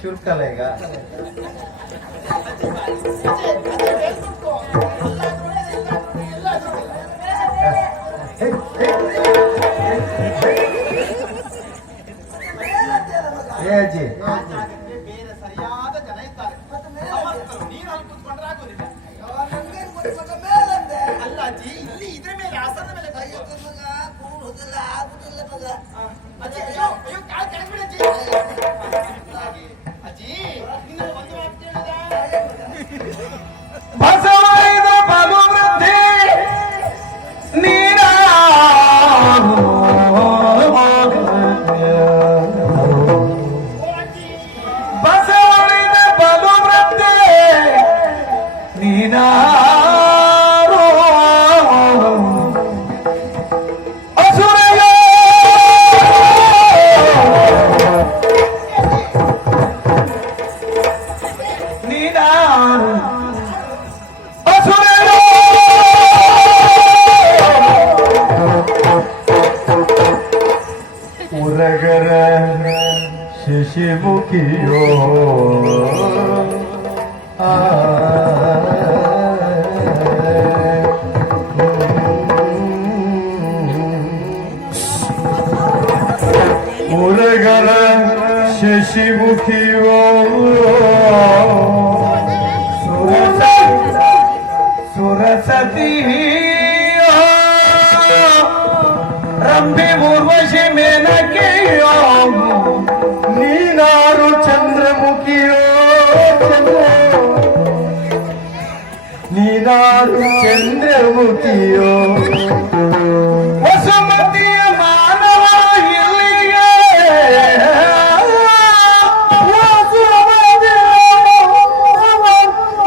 ಚುರುಕಲೆಗ ಅಜ್ಜಿ ಬೇರೆ ಸರಿಯಾದ ಜನ ಇದ್ದಾರೆ. ನೀನು ಅಲ್ಲಿ ಕೂತ್ಕೊಂಡ್ರೆ ಆಗುದಿಲ್ಲ. ಅಲ್ಲ ಅಜ್ಜಿ, ಇಲ್ಲಿ ಇದ್ರ ಮೇಲೆ ಆಸನದ ಮೇಲೆ ಕೂಡುವುದಿಲ್ಲ, ಆಗುದಿಲ್ಲ ಮಗ. ಅಜ್ಜಿ ಅಯ್ಯೋ ಅಯ್ಯೋ, ಕಾಲು ಕೆಳಗೆ ಅಜ್ಜಿ. ಅಜ್ಜಿ ನಿನ್ನ ಒಂದು ಮಾತು ಕೇಳಿದ ಬಸವೈದ ಬಲವೃದ್ಧಿ ನೀನ ಬಸವೈದ ಬಲವೃದ್ಧಿ ನೀನ ಶಿಶಿಮುಖಿಯೋ ಮುರಗರ ಶಶಿಮುಖಿಯೋ ಸುರಸತಿ ರಂಭೆ ಊರ್ವಶಿ ಮೇನಕೆಯೋ ನೀನಾರು ಚಂದ್ರಮುಖಿಯೋ ನೀನಾರು ಚಂದ್ರಮುಖಿಯೋ ವಸುಮತಿಯ ಮಾನವ ಇಲ್ಲಿಗೆ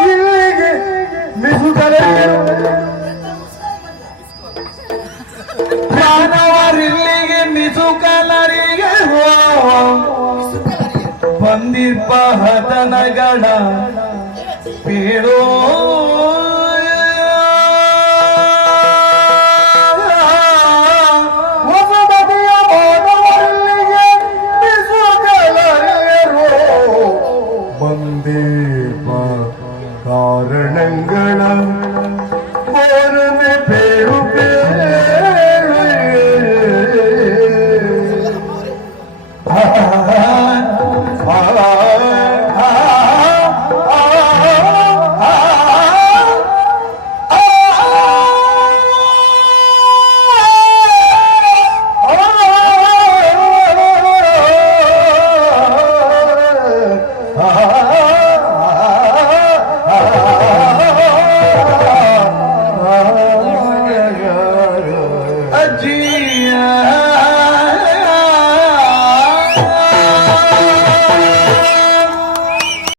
ಇಲ್ಲಿಗೆ ಮಾನವರಿಲ್ಲಿಗೆ ಮಿಸುಕಲರಿಗೆ ಬಂದಿಪ್ಪ ಹತನಗಳ ಬೀಳೋ ಹೊಸಬದಿಯ ಮಾನವರಿಗೆ ಮಿಸುಕಲರಿಗರೋ ಬಂದೀಪ ಕಾರಣಗಳ ಬೋರನೆ